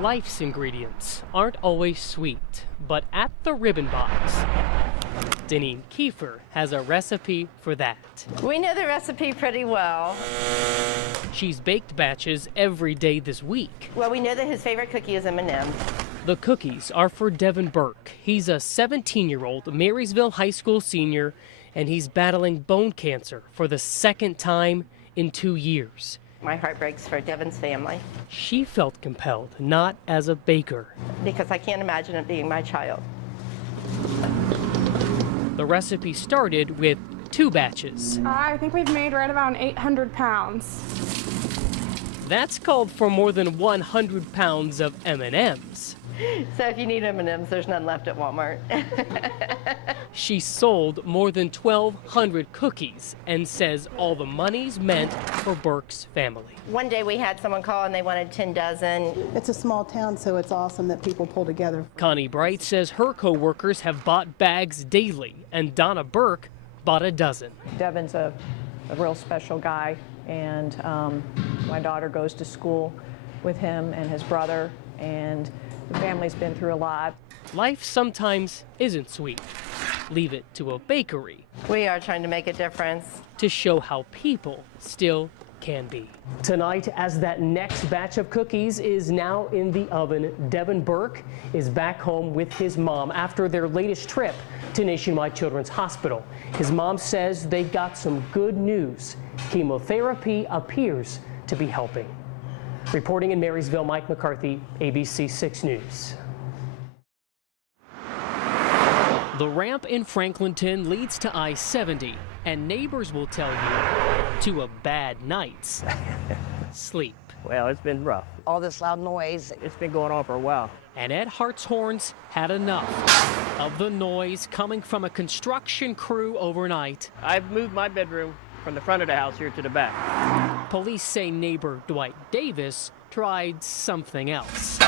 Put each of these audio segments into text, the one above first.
Life's ingredients aren't always sweet, but at the Ribbon Box, Deneen Kiefer has a recipe for that. We know the recipe pretty well. She's baked batches every day this week. Well, we know that his favorite cookie is M&M's. The cookies are for Devin Burke. He's a 17-year-old Marysville High School senior, and he's battling bone cancer for the second time in 2 years. My heart breaks for Devin's family She felt compelled, not as a baker. because I can't imagine it being my child. The recipe started with 2 batches. I think we've made right around 800 pounds. That's called for more than 100 pounds of M&Ms. So if you need M&M's, there's none left at Walmart. She sold more than 1,200 cookies and says all the money's meant for Burke's family. One day we had someone call and they wanted 10 dozen. It's a small town, so it's awesome that people pull together. Connie Bright says her co-workers have bought bags daily, and Donna Burke bought a dozen. Devin's a real special guy, and my daughter goes to school with him and his brother, and the family's been through a lot. Life sometimes isn't sweet. Leave it to a bakery We are trying to make a difference. to show how people still can be. Tonight, as that next batch of cookies is now in the oven, Devin Burke is back home with his mom after their latest trip to Nationwide Children's Hospital. His mom says they got some good news. Chemotherapy appears to be helping. Reporting in Marysville, Mike McCarthy, ABC 6 News. The ramp in Franklinton leads to I-70, and neighbors will tell you to a bad night's sleep. Well, it's been rough. All this loud noise. It's been going on for a while. And Ed Hartshorn's had enough of the noise coming from a construction crew overnight. I've moved my bedroom from the front of the house here to the back. Police say neighbor Dwight Davis tried something else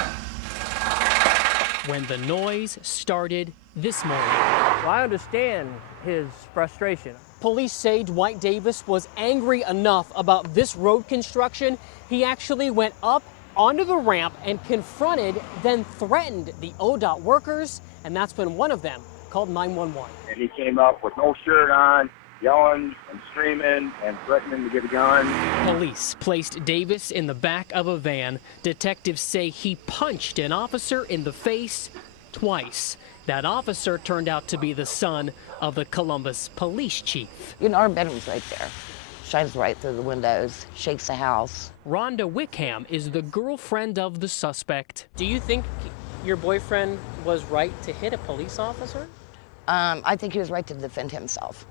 when the noise started this morning. Well, I understand his frustration. Police say Dwight Davis was angry enough about this road construction, he actually went up onto the ramp and confronted, then threatened the ODOT workers, and that's when one of them called 911. And he came up with no shirt on, yelling and screaming and threatening to get a gun. Police placed Davis in the back of a van. Detectives say he punched an officer in the face twice. That officer turned out to be the son of the Columbus police chief. You know, our bedroom's right there. Shines right through the windows, shakes the house. Rhonda Wickham is the girlfriend of the suspect. Do you think your boyfriend was right to hit a police officer? I think he was right to defend himself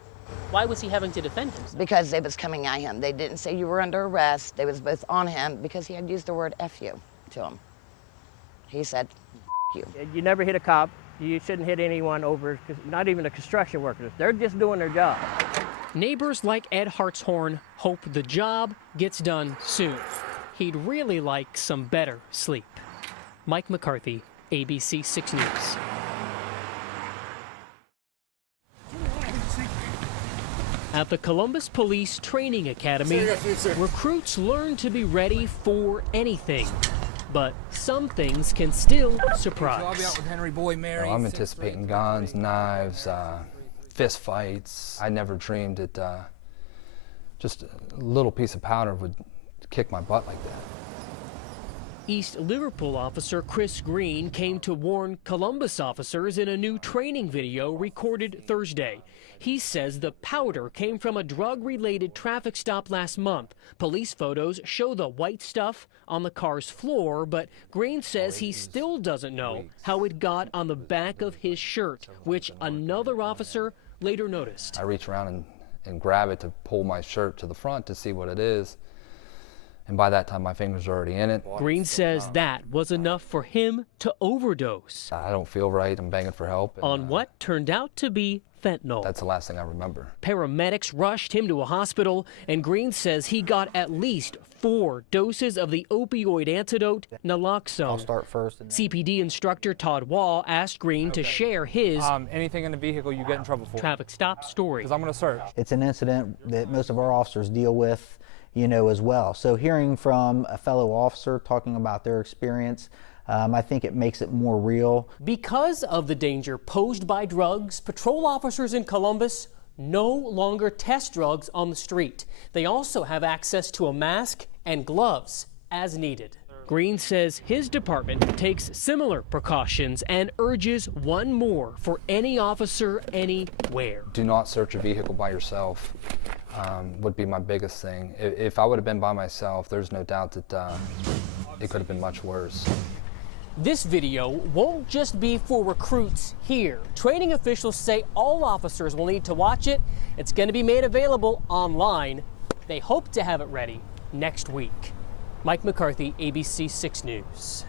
Why was he having to defend himself? because they was coming at him. They didn't say you were under arrest. They was both on him because he had used the word F you to him. He said, F you. You never hit a cop. You shouldn't hit anyone over, not even the construction workers. They're just doing their job. Neighbors like Ed Hartshorn hope the job gets done soon. He'd really like some better sleep. Mike McCarthy, ABC 6 News. At the Columbus Police Training Academy, recruits learn to be ready for anything. But some things can still surprise. I'm anticipating guns, knives, fist fights. I never dreamed that just a little piece of powder would kick my butt like that. East Liverpool officer Chris Green came to warn Columbus officers in a new training video recorded Thursday. He says the powder came from a drug-related traffic stop last month. Police photos show the white stuff on the car's floor, but Green says he still doesn't know how it got on the back of his shirt, which another officer later noticed. I reach around and grab it to pull my shirt to the front to see what it is. And by that time, my fingers are already in it. Green says that was enough for him to overdose I don't feel right. I'm begging for help. And, on what turned out to be fentanyl. that's the last thing I remember. Paramedics rushed him to a hospital, and Green says he got at least 4 doses of the opioid antidote, naloxone. I'll start first. CPD instructor Todd Wall asked Green to share his Anything in the vehicle you get in trouble for. traffic stop story. Because I'm going to search. It's an incident that most of our officers deal with, as well. So hearing from a fellow officer talking about their experience, I think it makes it more real. Because of the danger posed by drugs, patrol officers in Columbus no longer test drugs on the street. They also have access to a mask and gloves as needed. Green says his department takes similar precautions and urges one more for any officer anywhere. Do not search a vehicle by yourself would be my biggest thing. If I would have been by myself, there's no doubt that it could have been much worse. This video won't just be for recruits here. Training officials say all officers will need to watch it. It's going to be made available online. They hope to have it ready next week. Mike McCarthy, ABC 6 News.